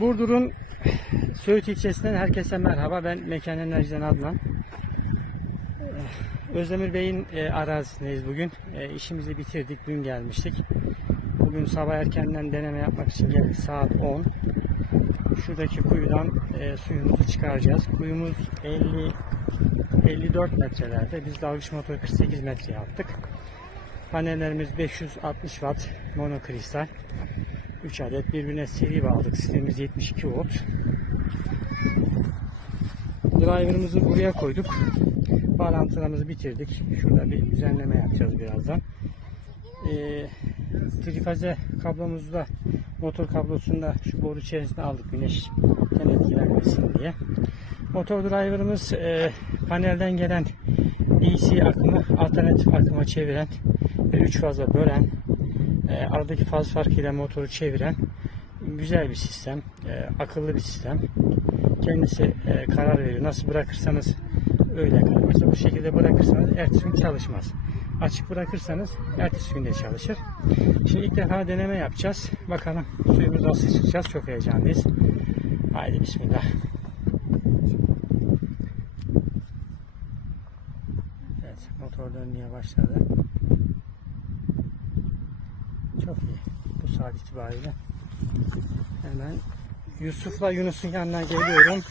Burdur'un Söğüt ilçesinden herkese merhaba. Ben Mekan Enerji'den Adnan. Ee, Özdemir Bey'in e, arazisindeyiz bugün. E, işimizi bitirdik. Dün gelmiştik. Bugün sabah erkenden deneme yapmak için geldik. Saat 10. Şuradaki kuyudan e, suyumuzu çıkaracağız. Kuyumuz 50 54 metrelerde. Biz dalgıç motoru 48 metreye attık. Panellerimiz 560 watt monokristal. 3 adet birbirine seri bağladık. Sistemimiz 72 volt. Driver'ımızı buraya koyduk. Bağlantılarımızı bitirdik. Şurada bir düzenleme yapacağız birazdan. Ee, trifaze kablomuzu da motor kablosunu da şu boru içerisine aldık güneşten etkilenmesin diye. Motor driver'ımız e, panelden gelen DC akımı alternatif akıma çeviren ve 3 faza bölen e, aradaki faz farkıyla motoru çeviren güzel bir sistem. e, akıllı bir sistem. Kendisi e, karar veriyor. Nasıl bırakırsanız öyle kalır. Mesela bu şekilde bırakırsanız ertesi gün çalışmaz. Açık bırakırsanız ertesi günde çalışır. Şimdi ilk defa deneme yapacağız. Bakalım suyumuz nasıl çıkacağız. Çok heyecanlıyız. Haydi bismillah. Evet motor dönmeye başladı. Çok iyi. Bu saat itibariyle. Hemen Yusuf'la Yunus'un yanına geliyorum.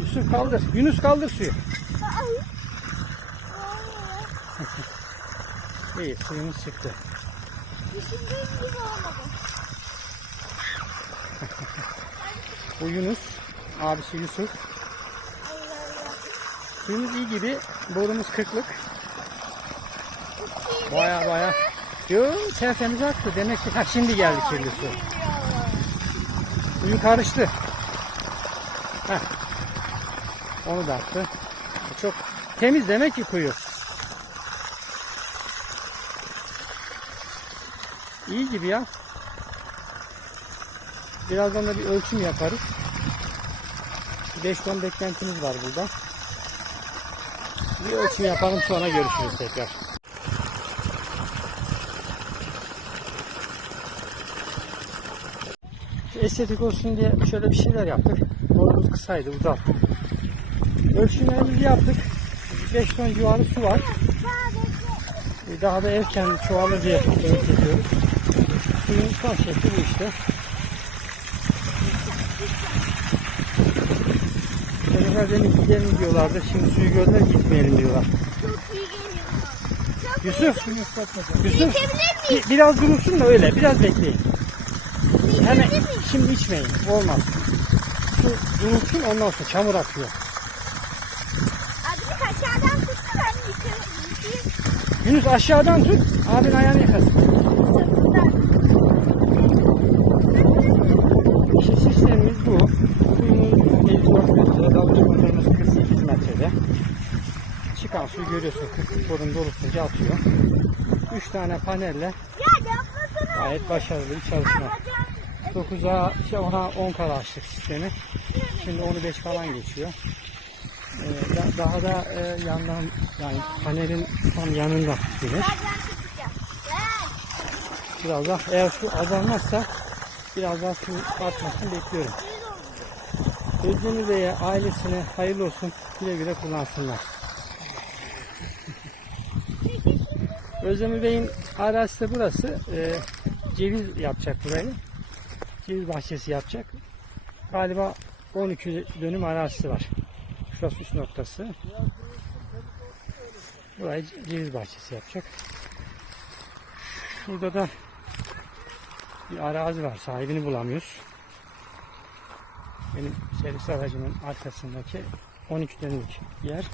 Yusuf kaldır. Yunus kaldır suyu. İyi suyumuz çıktı. Bu Yunus. Abisi Yusuf. Suyumuz iyi gibi. Borumuz kırklık. Baya baya. Yo tertemiz aktı. Demek ki ha, şimdi geldi kirli su. Suyu karıştı. Heh. Onu da attı. Çok temiz demek ki kuyu. İyi gibi ya. Birazdan da bir ölçüm yaparız. 5 ton beklentimiz var burada. Bir ölçüm yapalım sonra görüşürüz tekrar. Estetik olsun diye şöyle bir şeyler yaptık. Boyumuz kısaydı uzattık. Ölçümlerimizi yaptık. 5 ton civarı su var. E, Daha da erken çoğalır diye umut ediyoruz. Suyun son şekli bu işte. Çocuklar demin gidelim diyorlardı. Şimdi suyu gördüler gitmeyelim diyorlar. Çok iyi geliyor. Çok Yusuf, Yusuf biraz durulsun da öyle. Biraz bekleyin. Hemen şimdi içmeyin. Olmaz. Su durulsun ondan sonra çamur atıyor. Azıcık aşağıdan tuttu ben yıkayayım. Yunus aşağıdan tut. Abin ayağını yakasın. İşte sistemimiz bu. Suyumuz 54 metre, dalga motorumuz 48 metrede. Çıkan suyu görüyorsun 40 borun dolusunca atıyor. 3 tane panelle gayet başarılı bir çalışma. 9'a, şey 10'a 10 kala açtık sistemi. Şimdi onu 5 falan geçiyor. Ee, da- daha da e, yandan yani panelin tam yanında güneş. Biraz daha eğer su azalmazsa biraz daha su artmasını bekliyorum. Özdemir Bey'e ailesine hayırlı olsun güle güle kullansınlar. Özdemir Bey'in arazisi burası. Ee, ceviz yapacak burayı. Ceviz bahçesi yapacak. Galiba 12 dönüm arazisi var. Şurası üst noktası. Burayı ceviz bahçesi yapacak. Şurada da bir arazi var. Sahibini bulamıyoruz. Benim servis aracımın arkasındaki 13 dönümlük yer.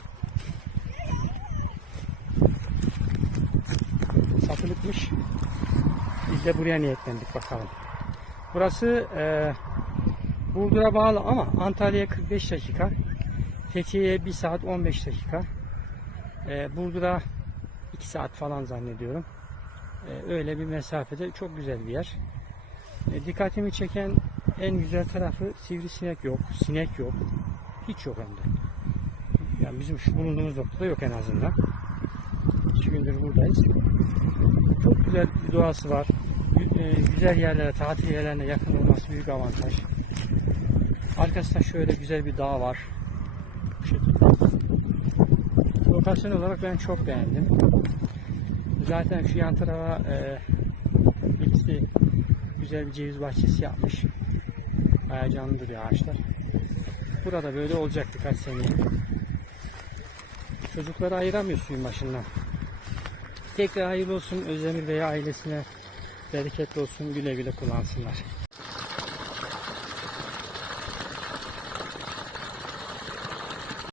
Satılıkmış. Biz de buraya niyetlendik bakalım. Burası e, Burdur'a bağlı ama Antalya'ya 45 dakika. Fethiye'ye 1 saat 15 dakika. E, Burdur'a 2 saat falan zannediyorum. E, öyle bir mesafede çok güzel bir yer. E, dikkatimi çeken en güzel tarafı sivrisinek yok, sinek yok. Hiç yok hem de. Yani bizim şu bulunduğumuz noktada yok en azından. İki gündür buradayız. Çok güzel bir doğası var. E, güzel yerlere, tatil yerlerine yakın olması büyük avantaj. Arkasında şöyle güzel bir dağ var. Bu şekilde. Lokasyon olarak ben çok beğendim. Zaten şu yan tarafa e, birisi güzel bir ceviz bahçesi yapmış. Bayağı canlı duruyor ağaçlar. Burada böyle olacak birkaç seneye. Çocukları ayıramıyor suyun başından. Tekrar hayırlı olsun Özdemir Bey ailesine bereketli olsun güle güle kullansınlar.